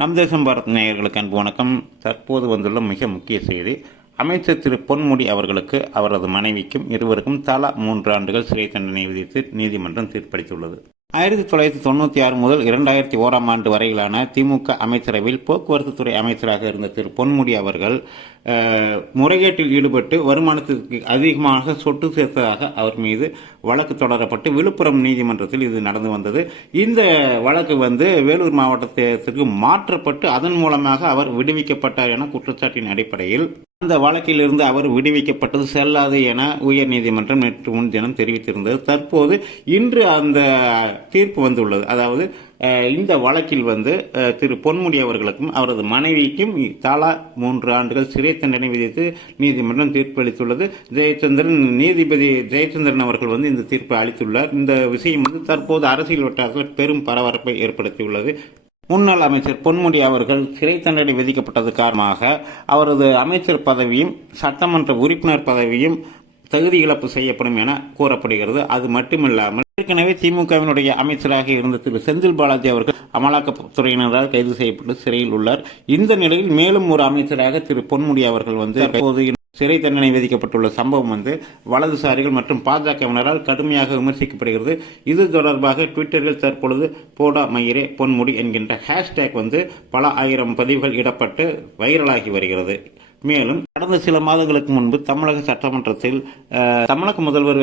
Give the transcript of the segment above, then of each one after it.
நம் தேசம் பாரத் நேயர்களுக்கு அன்பு வணக்கம். தற்போது வந்துள்ள மிக முக்கிய செய்தி, அமைச்சர் திரு பொன்முடி அவர்களுக்கு அவரது மனைவிக்கும் இருவருக்கும் தலா 3 ஆண்டுகள் சிறை தண்டனை விதித்து நீதிமன்றம் தீர்ப்பளித்துள்ளது. 1996 முதல் 2001 ஆண்டு வரையிலான திமுக அமைச்சரவையில் போக்குவரத்து துறை அமைச்சராக இருந்த திரு பொன்முடி அவர்கள் முறைகேட்டில் ஈடுபட்டு வருமானத்திற்கு அதிகமாக சொத்து சேர்த்ததாக அவர் மீது வழக்கு தொடரப்பட்டு விழுப்புரம் நீதிமன்றத்தில் இது நடந்து வந்தது. இந்த வழக்கு வேலூர் மாவட்டத்திற்கு மாற்றப்பட்டு அதன் மூலமாக அவர் விடுவிக்கப்பட்டார் என குற்றச்சாட்டின் அடிப்படையில் அந்த வழக்கிலிருந்து அவர் விடுவிக்கப்பட்டது செல்லாது என உயர் நீதிமன்றம் நேற்று முன்தினம் தெரிவித்திருந்தது. தற்போது இன்று அந்த தீர்ப்பு வந்துள்ளது. அதாவது இந்த வழக்கில் திரு பொன்முடி அவர்களுக்கும் அவரது மனைவிக்கும் தலா 3 ஆண்டுகள் சிறை தண்டனை விதித்து நீதிமன்றம் தீர்ப்பளித்துள்ளது. நீதிபதி ஜெயச்சந்திரன் அவர்கள் இந்த தீர்ப்பை அளித்துள்ளார். இந்த விஷயம் தற்போது அரசியல் வட்டாரத்தில் பெரும் பரபரப்பை ஏற்படுத்தியுள்ளது. முன்னாள் அமைச்சர் பொன்முடி அவர்கள் சிறை தண்டனை விதிக்கப்பட்டது காரணமாக அவரது அமைச்சர் பதவியும் சட்டமன்ற உறுப்பினர் பதவியும் தகுதி இழப்பு செய்யப்படும் என கூறப்படுகிறது. அது மட்டுமில்லாமல் ஏற்கனவே திமுகவினுடைய அமைச்சராக இருந்த திரு செந்தில் பாலாஜி அவர்கள் அமலாக்கத்துறையினரால் கைது செய்யப்பட்டு சிறையில் உள்ளார். இந்த நிலையில் மேலும் ஒரு அமைச்சராக திரு பொன்முடி அவர்கள் தற்போது சிறை தண்டனை விதிக்கப்பட்டுள்ள சம்பவம் வலதுசாரிகள் மற்றும் பாஜகவினரால் கடுமையாக விமர்சிக்கப்படுகிறது. இது தொடர்பாக ட்விட்டரில் தற்பொழுது போடா மயிரே பொன்முடி என்கின்ற ஹேஷ்டேக் பல ஆயிரம் பதிவுகள் இடப்பட்டு வைரலாகி வருகிறது. மேலும் கடந்த சில மாதங்களுக்கு முன்பு தமிழக சட்டமன்றத்தில் தமிழக முதல்வர்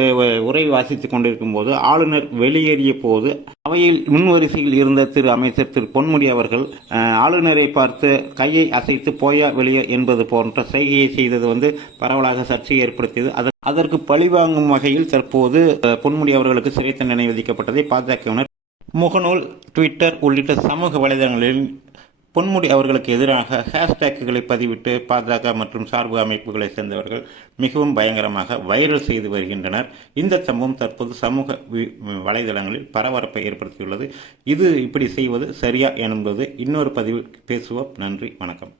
உரை வாசித்துக் கொண்டிருக்கும் போது ஆளுநர் வெளியேறிய போது அவையில் முன்வரிசையில் இருந்த திரு அமைச்சர் திரு பொன்முடி அவர்கள் ஆளுநரை பார்த்து கையை அசைத்து போயா வெளியே என்பது போன்ற செய்கையை செய்தது பரவலாக சர்ச்சையை ஏற்படுத்தியது. அதற்கு பழிவாங்கும் வகையில் தற்போது பொன்முடி அவர்களுக்கு சிறை தண்டனை விதிக்கப்பட்டதை பாஜகவினர் முகநூல், ட்விட்டர் உள்ளிட்ட சமூக வலைதளங்களில் பொன்முடி அவர்களுக்கு எதிராக ஹேஷ்டேக்குகளை பதிவிட்டு பாஜக மற்றும் சார்பு அமைப்புகளை சேர்ந்தவர்கள் மிகவும் பயங்கரமாக வைரல் செய்து வருகின்றனர். இந்த சம்பவம் தற்போது சமூக வலைதளங்களில் பரபரப்பை ஏற்படுத்தியுள்ளது. இது இப்படி செய்வது சரியா என்பது இன்னொரு பதிவில் பேசுவோம். நன்றி, வணக்கம்.